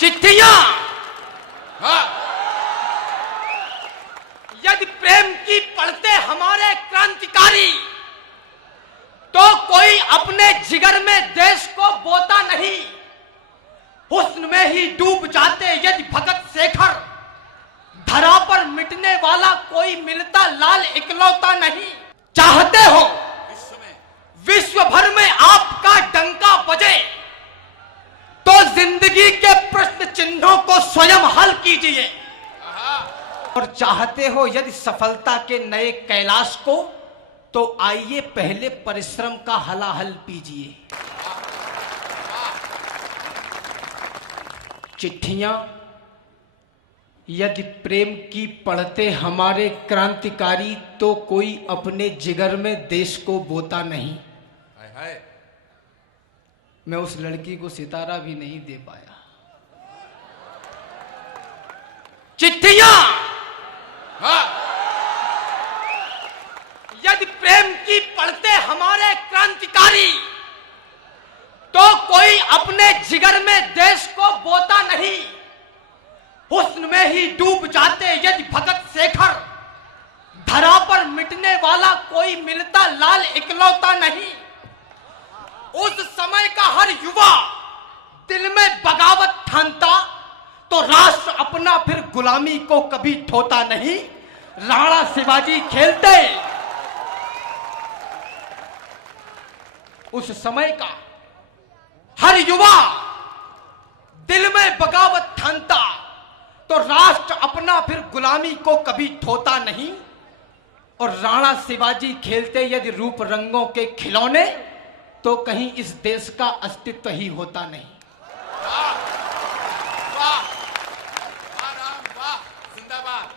चिट्ठियां यदि प्रेम की पढ़ते हमारे क्रांतिकारी, तो कोई अपने जिगर में देश को बोता नहीं। हुस्न में ही डूब जाते यदि भगत शेखर, धरा पर मिटने वाला कोई मिलता लाल इकलौता नहीं। चाहते हो विश्व भर में आपका डंका बजे, तो जिंदगी के प्रश्न चिन्हों को स्वयं हल कीजिए। और चाहते हो यदि सफलता के नए कैलाश को, तो आइए पहले परिश्रम का हलाहल पीजिए। चिट्ठियां यदि प्रेम की पढ़ते हमारे क्रांतिकारी, तो कोई अपने जिगर में देश को बोता नहीं। मैं उस लड़की को सितारा भी नहीं दे पाया। चिट्ठियां यदि प्रेम की पढ़ते हमारे क्रांतिकारी, तो कोई अपने जिगर में देश को बोता नहीं। हुस्न में ही डूब जाते यदि भगत शेखर, धरा पर मिटने वाला कोई मिलता लाल इकलौता नहीं। उस समय का हर युवा दिल में बगावत ठानता, तो राष्ट्र अपना फिर गुलामी को कभी ठोता नहीं। राणा शिवाजी खेलते उस समय का हर युवा दिल में बगावत ठानता, तो राष्ट्र अपना फिर गुलामी को कभी ठोता नहीं। और राणा शिवाजी खेलते यदि रूप रंगों के खिलौने, तो कहीं इस देश का अस्तित्व ही होता नहीं। वाह, वाह, वाह राम, वाह, जिंदाबाद।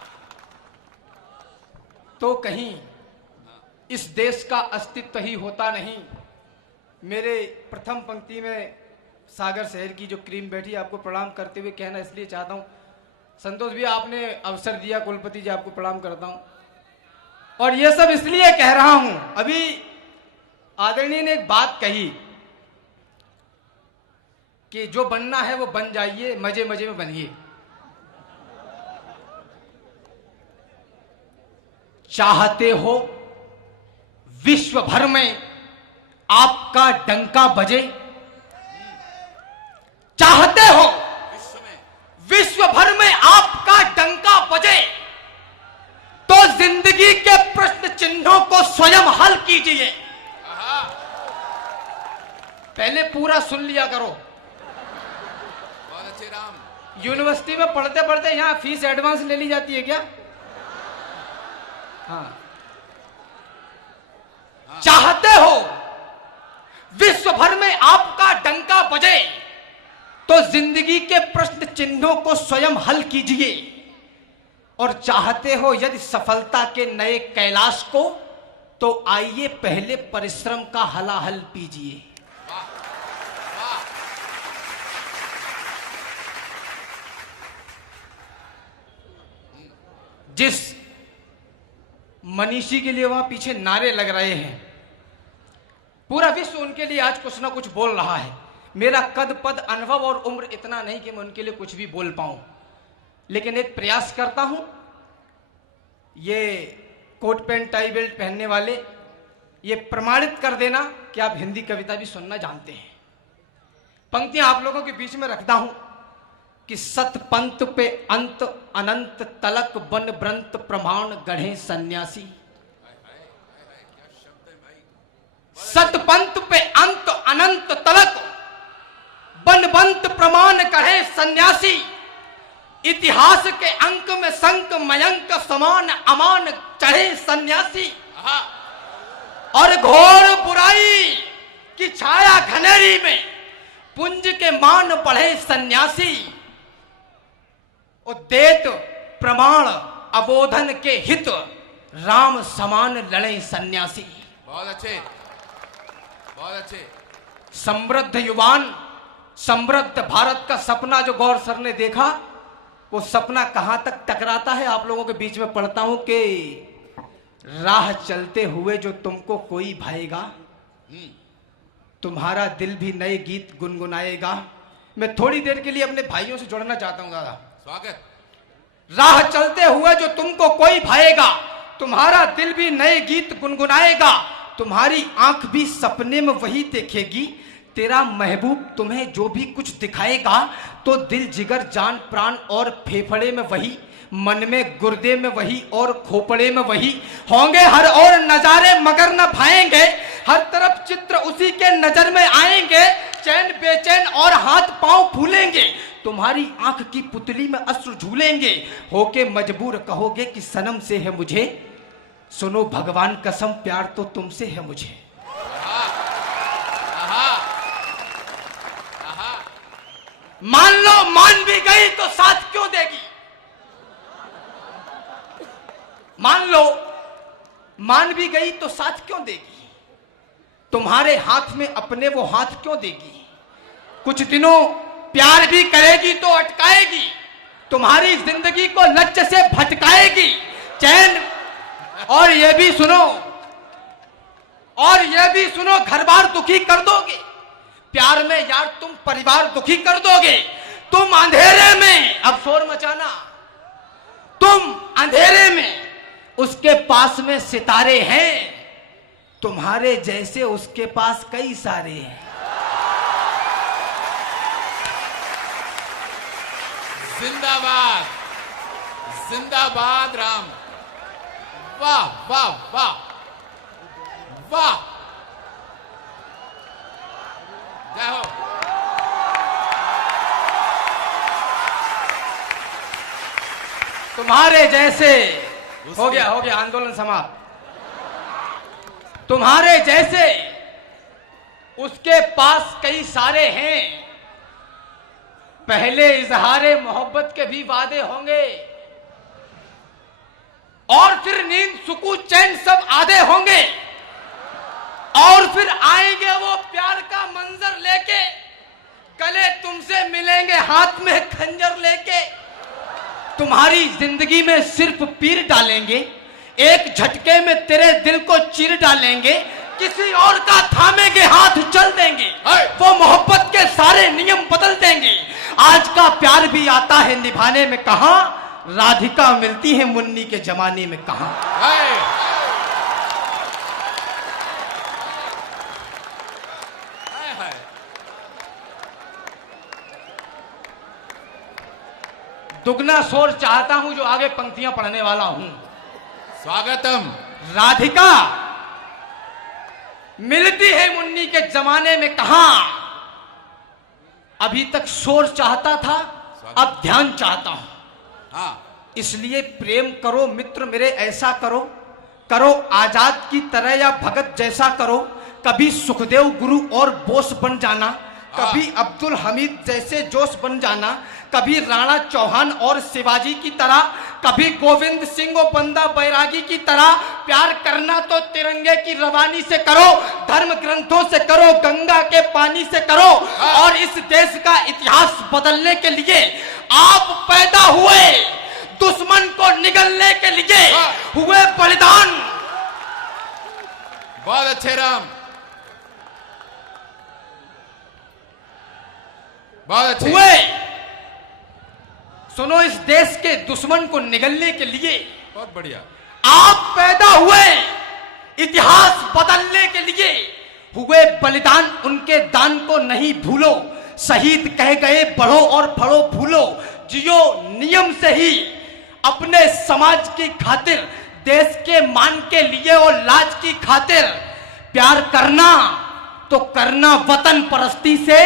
तो कहीं इस देश का अस्तित्व ही होता नहीं। मेरे प्रथम पंक्ति में सागर शहर की जो क्रीम बैठी, आपको प्रणाम करते हुए कहना इसलिए चाहता हूं, संतोष भी आपने अवसर दिया, कुलपति जी आपको प्रणाम करता हूं। और यह सब इसलिए कह रहा हूं, अभी आदरणीय ने एक बात कही कि जो बनना है वो बन जाइए, मजे मजे में बनिए। चाहते हो विश्व भर में आपका डंका बजे, चाहते हो विश्व भर में आपका डंका बजे, तो जिंदगी के प्रश्न चिन्हों को स्वयं हल कीजिए। पहले पूरा सुन लिया करो। बहुत अच्छे राम। यूनिवर्सिटी में पढ़ते पढ़ते यहां फीस एडवांस ले ली जाती है क्या? हाँ। चाहते हो विश्व भर में आपका डंका बजे, तो जिंदगी के प्रश्न चिन्हों को स्वयं हल कीजिए। और चाहते हो यदि सफलता के नए कैलाश को, तो आइए पहले परिश्रम का हलाहल पीजिए। जिस मनीषी के लिए वहां पीछे नारे लग रहे हैं, पूरा विश्व उनके लिए आज कुछ ना कुछ बोल रहा है। मेरा कद पद अनुभव और उम्र इतना नहीं कि मैं उनके लिए कुछ भी बोल पाऊं, लेकिन एक प्रयास करता हूं। ये कोट पैंट टाई बेल्ट पहनने वाले ये प्रमाणित कर देना कि आप हिंदी कविता भी सुनना जानते हैं। पंक्तियां आप लोगों के बीच में रखता हूं कि सत पंथ पे अंत अनंत तलक बन ब्रंत प्रमाण गढ़े सन्यासी। सत पंथ पे अंत अनंत तलक बन बंत प्रमाण गढ़े सन्यासी। इतिहास के अंक में संक मयंक समान अमान चढ़े सन्यासी। और घोर बुराई की छाया घनेरी में पुंज के मान बढ़े सन्यासी। देत प्रमाण अबोधन के हित राम समान लड़े सन्यासी। बहुत अच्छे, बहुत अच्छे। समृद्ध युवान, समृद्ध भारत का सपना जो गौर सर ने देखा, वो सपना कहां तक टकराता है आप लोगों के बीच में पढ़ता हूं कि राह चलते हुए जो तुमको कोई भाएगा, तुम्हारा दिल भी नए गीत गुनगुनाएगा। मैं थोड़ी देर के लिए अपने भाइयों से जुड़ना चाहता हूं दादा। स्वागत। राह चलते हुए जो तुमको कोई भाएगा, तुम्हारा दिल भी नए गीत गुनगुनाएगा, तुम्हारी आंख भी सपने में वही देखेगी, तेरा महबूब तुम्हें जो भी कुछ दिखाएगा, तो दिल जिगर जान प्राण और फेफड़े में वही, मन में गुर्दे में वही और खोपड़े में वही, होंगे हर और नजारे मगर न भाएंगे, हर तरफ चित्र उसी के नजर में आएंगे, चैन बेचैन और हाथ पांव फूलेंगे, तुम्हारी आंख की पुतली में अश्रु झूलेंगे, होके मजबूर कहोगे कि सनम से है मुझे, सुनो भगवान कसम प्यार तो तुमसे है मुझे। मान लो मान भी गई तो साथ क्यों देगी, मान लो मान भी गई तो साथ क्यों देगी, तुम्हारे हाथ में अपने वो हाथ क्यों देगी, कुछ दिनों प्यार भी करेगी तो अटकाएगी, तुम्हारी जिंदगी को लक्ष्य से भटकाएगी, चैन और ये भी सुनो घर बार दुखी कर दोगे, प्यार में यार तुम परिवार दुखी कर दोगे, तुम अंधेरे में, अब शोर मचाना, तुम अंधेरे में उसके पास में सितारे हैं, तुम्हारे जैसे उसके पास कई सारे हैं। जिंदाबाद, जिंदाबाद राम। वाह वाह वाह वाह, जय हो। तुम्हारे जैसे हो गया आंदोलन समाप्त, तुम्हारे जैसे उसके पास कई सारे हैं, पहले इजहारे मोहब्बत के भी वादे होंगे, और फिर नींद सुकून चैन सब आधे होंगे, और फिर आएंगे वो प्यार का मंजर लेके, गले तुमसे मिलेंगे हाथ में खंजर लेके, तुम्हारी जिंदगी में सिर्फ पीर डालेंगे, एक झटके में तेरे दिल को चीर डालेंगे, किसी और का थामेंगे हाथ चल देंगे, वो मोहब्बत के सारे नियम बदल देंगे, आज का प्यार भी आता है निभाने में कहां, राधिका मिलती है मुन्नी के जमाने में कहां। दुगना शोर चाहता हूं जो आगे पंक्तियां पढ़ने वाला हूं। स्वागतम। राधिका मिलती है मुन्नी के जमाने में कहां, अभी तक शोर चाहता था अब ध्यान चाहता हूं। हाँ। इसलिए प्रेम करो मित्र मेरे ऐसा करो, करो आजाद की तरह या भगत जैसा करो, कभी सुखदेव गुरु और बोस बन जाना, कभी अब्दुल हमीद जैसे जोश बन जाना, कभी राणा चौहान और शिवाजी की तरह, कभी गोविंद सिंह और बंदा बैरागी की तरह, प्यार करना तो तिरंगे की रवानी से करो, धर्म ग्रंथों से करो, गंगा के पानी से करो, और इस देश का इतिहास बदलने के लिए आप पैदा हुए, दुश्मन को निगलने के लिए हुए बलिदान। बहुत अच्छे राम, बहुत अच्छे हुए, सुनो, इस देश के दुश्मन को निगलने के लिए बहुत बढ़िया, आप पैदा हुए, इतिहास बदलने के लिए हुए बलिदान, उनके दान को नहीं भूलो, शहीद कह गए बढ़ो और फड़ो फूलो, जियो नियम से ही अपने समाज की खातिर, देश के मान के लिए और लाज की खातिर, प्यार करना तो करना वतन परस्ती से,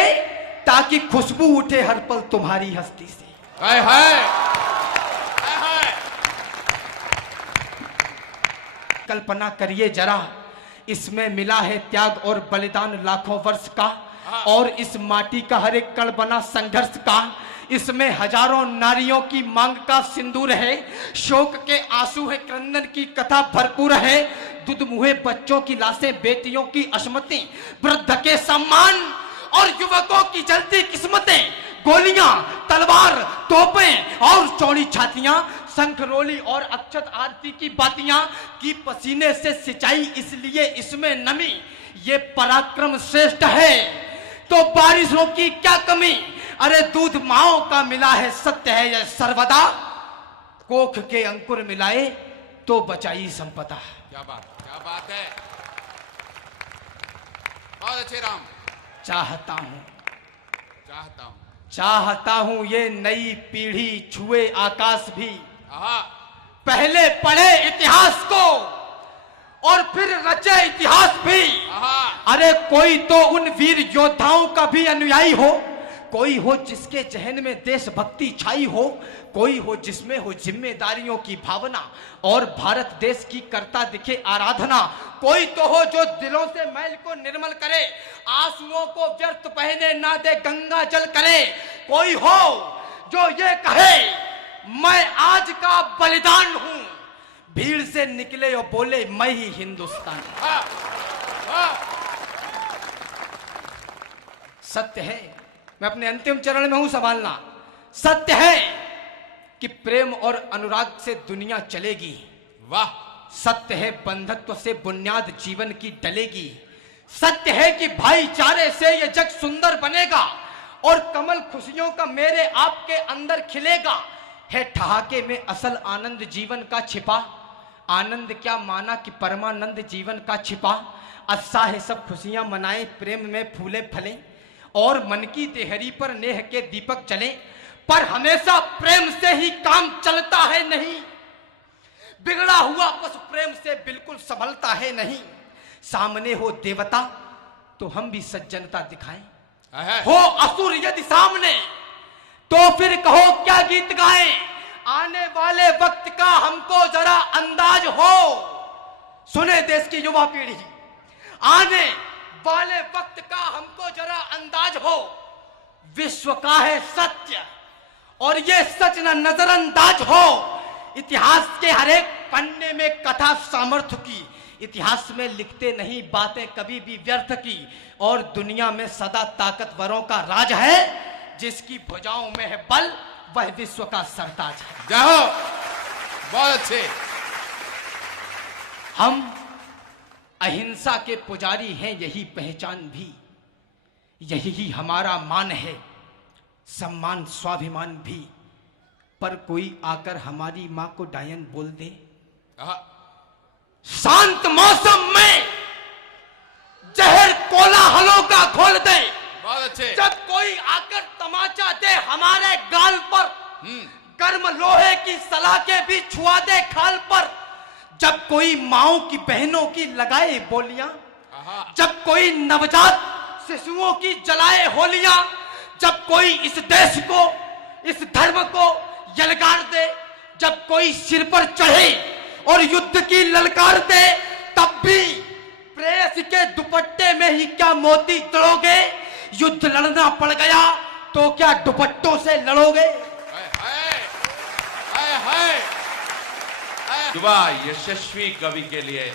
ताकि खुशबू उठे हर पल तुम्हारी हस्ती से। हाय हाय कल्पना करिए जरा, इसमें मिला है त्याग और बलिदान लाखों वर्ष का, और इस माटी का हर एक कण बना संघर्ष का, इसमें हजारों नारियों की मांग का सिंदूर है, शोक के आंसू है, क्रंदन की कथा भरपूर है, दूध मुहे बच्चों की लाशें, बेटियों की अश्मतें, वृद्ध के सम्मान और युवकों की जलती किस्मतें, गोलियां, तलवार, तोपें और चौड़ी छातियां, शंख रोली और अक्षत आरती की बातियां, की पसीने से सिंचाई इसलिए इसमें नमी, ये पराक्रम श्रेष्ठ है तो बारिशों की क्या कमी, अरे दूध माओ का मिला है, सत्य है यह सर्वदा। कोख के अंकुर मिलाए तो बचाई संपदा। क्या बात है। बहुत अच्छे राम। चाहता हूं ये नई पीढ़ी छुए आकाश भी। आहा, पहले पढ़े इतिहास को और फिर रचे इतिहास भी। आहा, अरे कोई तो उन वीर योद्धाओं का भी अनुयायी हो, कोई हो जिसके जहन में देशभक्ति छाई हो, कोई हो जिसमें हो जिम्मेदारियों की भावना और भारत देश की करता दिखे आराधना, कोई तो हो जो दिलों से मैल को निर्मल करे, आंसुओं को व्यर्थ पहने ना दे गंगा जल करे, कोई हो जो ये कहे मैं आज का बलिदान हूं, भीड़ से निकले और बोले मैं ही हिंदुस्तान। सत्य है, मैं अपने अंतिम चरण में हूं संभालना। सत्य है कि प्रेम और अनुराग से दुनिया चलेगी। वाह। सत्य है बंधुत्व से बुनियाद जीवन की डलेगी। सत्य है कि भाईचारे से यह जग सुंदर बनेगा और कमल खुशियों का मेरे आपके अंदर खिलेगा। है ठहाके में असल आनंद जीवन का छिपा, आनंद क्या माना कि परमानंद जीवन का छिपा। अच्छा है सब खुशियां मनाएं, प्रेम में फूले फले और मन की देहरी पर नेह के दीपक चले, पर हमेशा प्रेम से ही काम चलता है नहीं, बिगड़ा हुआ पशु प्रेम से बिल्कुल संभलता है नहीं। सामने हो देवता तो हम भी सज्जनता दिखाएं, हो असुर यदि सामने तो फिर कहो क्या गीत गाएं। आने वाले वक्त का हमको जरा अंदाज हो, सुने देश की युवा पीढ़ी, आने वाले वक्त का हमको जरा अंदाज हो। विश्व का है सत्य और ये सच न नजरअंदाज हो। इतिहास के हर एक पन्ने में कथा सामर्थ्य की, इतिहास में लिखते नहीं बातें कभी भी व्यर्थ की, और दुनिया में सदा ताकतवरों का राज है, जिसकी भुजाओं में है बल वह विश्व का सरताज है। जाओ, बहुत अच्छे। हम अहिंसा के पुजारी हैं, यही पहचान भी, यही हमारा मान है, सम्मान स्वाभिमान भी। पर कोई आकर हमारी मां को डायन बोल दे, शांत मौसम में जहर कोलाहलों का खोल दे। बहुत अच्छे। जब कोई आकर तमाचा दे हमारे गाल पर, गर्म लोहे की सलाखें भी छुआ दे खाल पर, जब कोई माओं की बहनों की लगाए बोलियां, जब कोई नवजात शिशुओं की जलाए होलियां, जब कोई इस देश को इस धर्म को यलगार दे, जब कोई सिर पर चढ़े और युद्ध की ललकार दे, तब भी प्रेस के दुपट्टे में ही क्या मोती तोड़ोगे। युद्ध लड़ना पड़ गया तो क्या दुपट्टों से लड़ोगे। युवा यशस्वी कवि के लिए